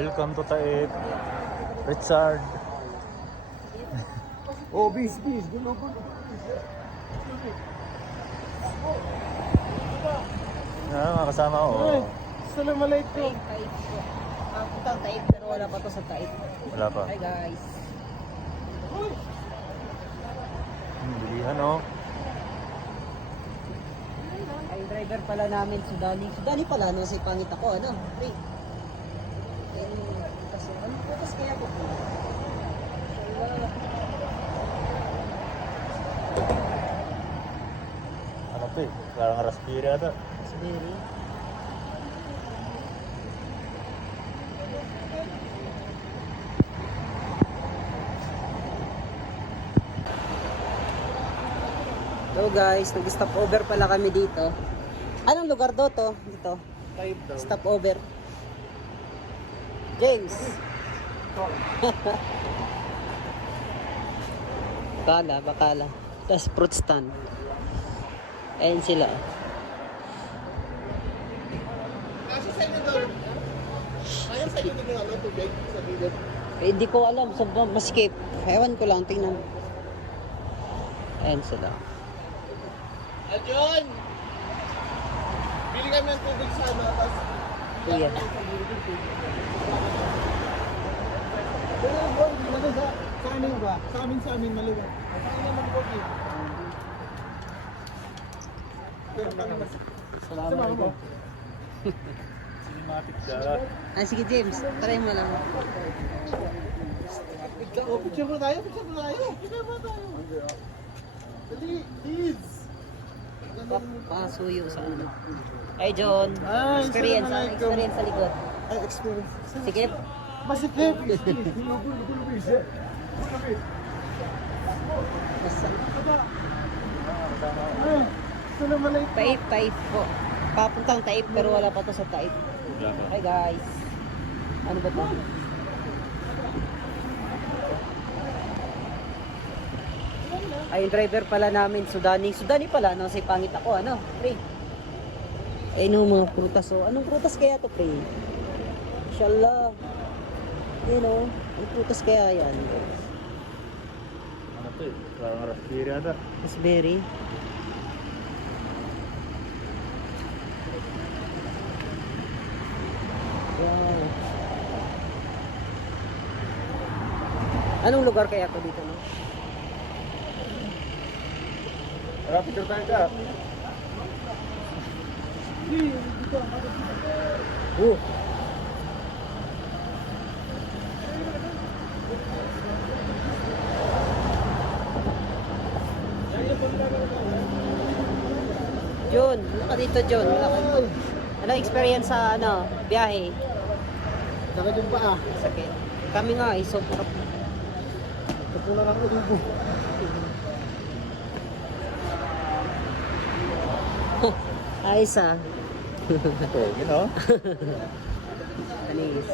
Welcome to Taib. Richard. Oh, bis. Gulo. Mga kasama ko. Assalamualaikum. Taib po. Puntang Taib pero wala pa to sa Taib. Wala pa. Hi guys. Bilihan oh. Ay driver pala namin Sudani. Sudani pala no, si pangit ako ano. Pre. Kasi ano po kasi kaya ko po. Inshallah. Ano to eh? Parang raspberry ata. Raspberry. Hello guys, nag-stop over pala kami dito. Anong lugar do to? Dito. Taib daw. Stop over. James. Bakala. Tas fruit stand. Ayan sila. Kasi sa inyo daw. Ayaw sa inyo daw ano, tubig sa gilid. Eh, hindi ko alam. So, maskip. Ewan ko lang. Tingnan. Ayan sila. John! Bili kami ng tubig sa ano, tapos Kuya. sa amin ba? Sa amin maluwag. Sa amin maluwag eh. Salamat. Cinematic ka. Ah, sige James. Try mo lang. Picture mo tayo. Dali, please. Pasuyo sa ano. Hi John. Ay, Experience assalamualaikum. sa likod. Ay, experience. Sige. Masikip. Basta. Assalamualaikum. Taib po. Papuntang Taib pero wala pa to sa Taib. Wala pa. Hi guys. Ano ba to? Ay, yung driver pala namin, Sudani. Sudani pala, no? Kasi pangit ako, ano? Pre. Eh, no, mga prutas, oh. Anong prutas kaya to, pre? Inshallah. You know, anong prutas kaya yan? Ano to eh? Parang raspberry ata. Raspberry. Wow. Anong lugar kaya to dito, no? Tara, picture tayo ka. Oh. John, ano ka dito, John? Wala ka. Anong experience sa ano, biyahe? Saka yung paa. Sakit. Kami nga, sobrang. Kapulang ako dito. Ayos ah. Okay, you know? Anis.